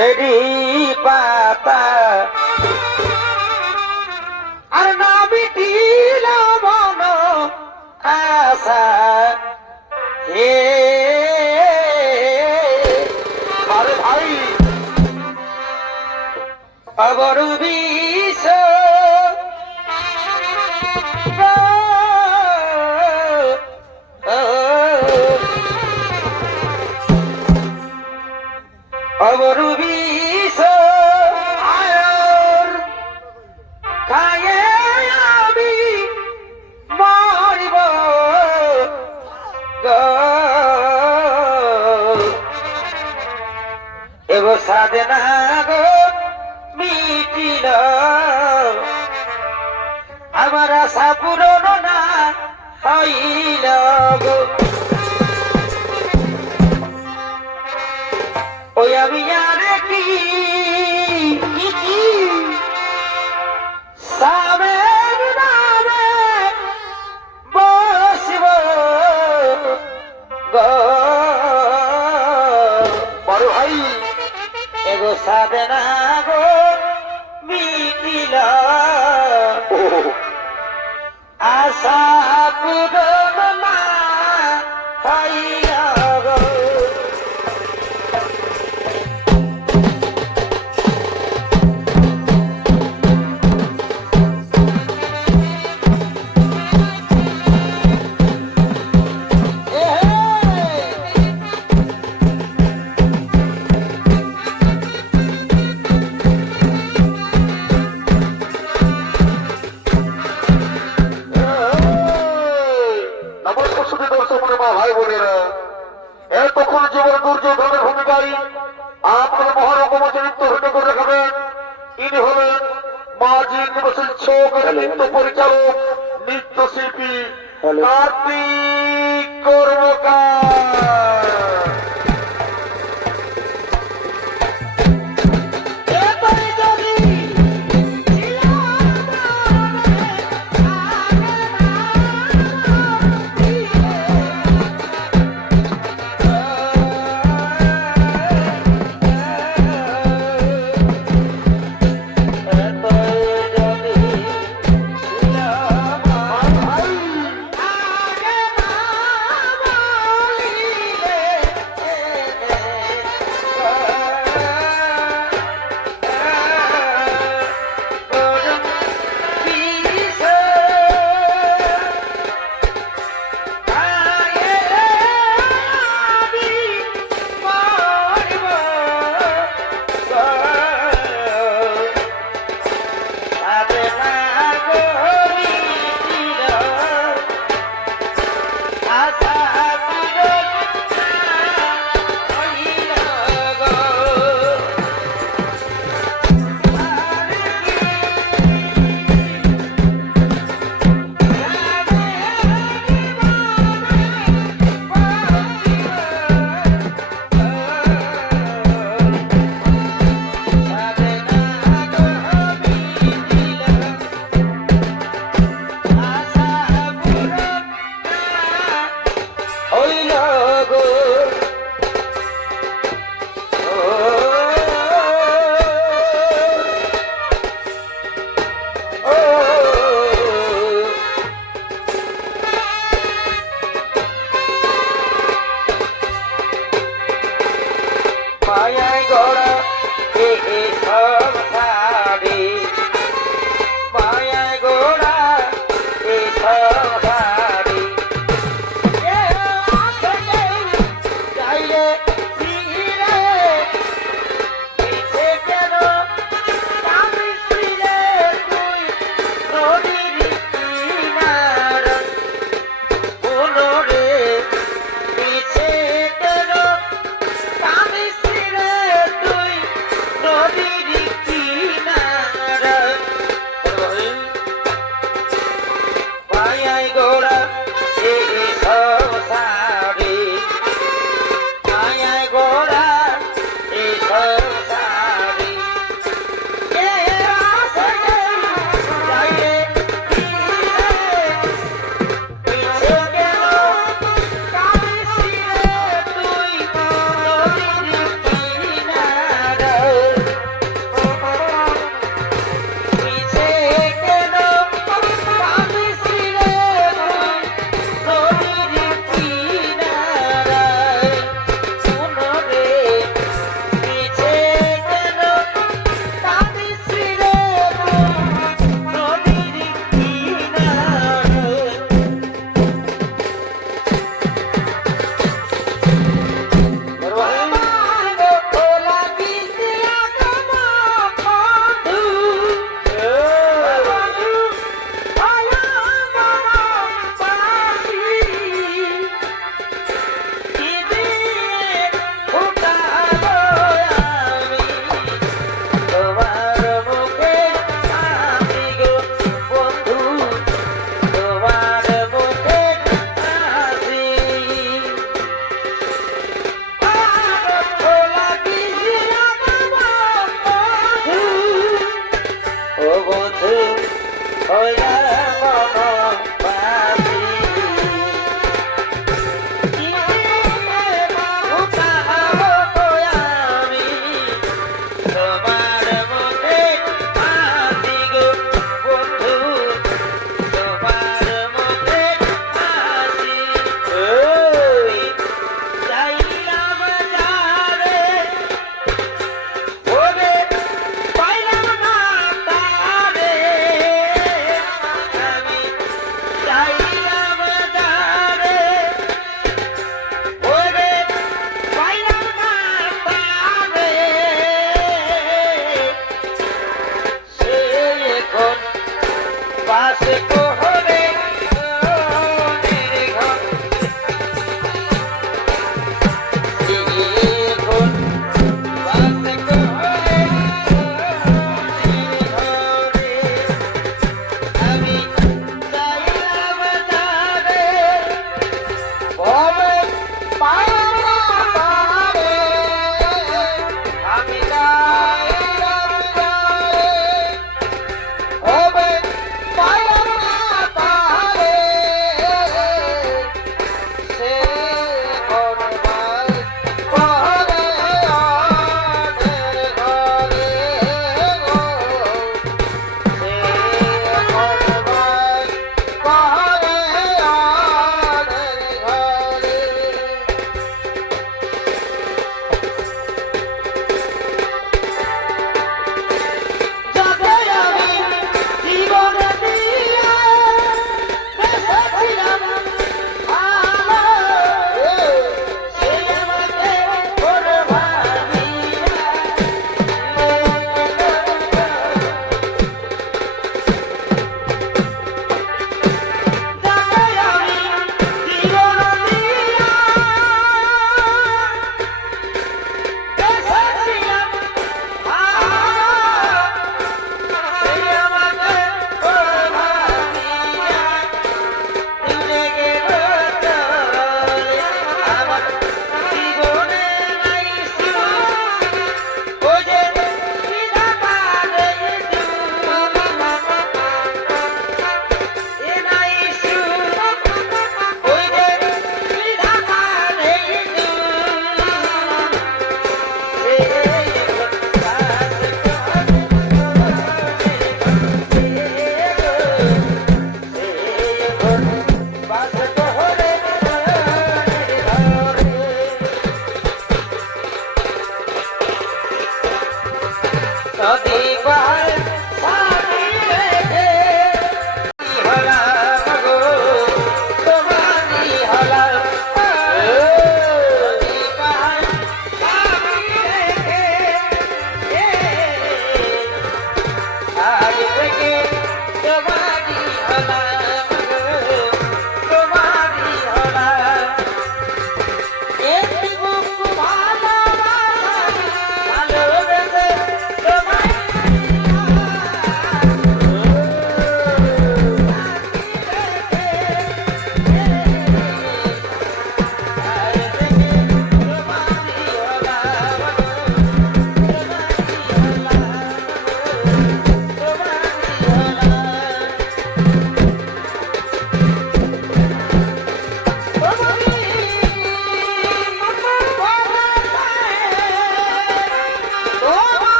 ঝেড়ি পাতা গায়ে আমি মরিব। এবার সাধনা গো মিটিল। আমার আশা পূরণ না হইল গো। যাবে না গো মিটিল। আশা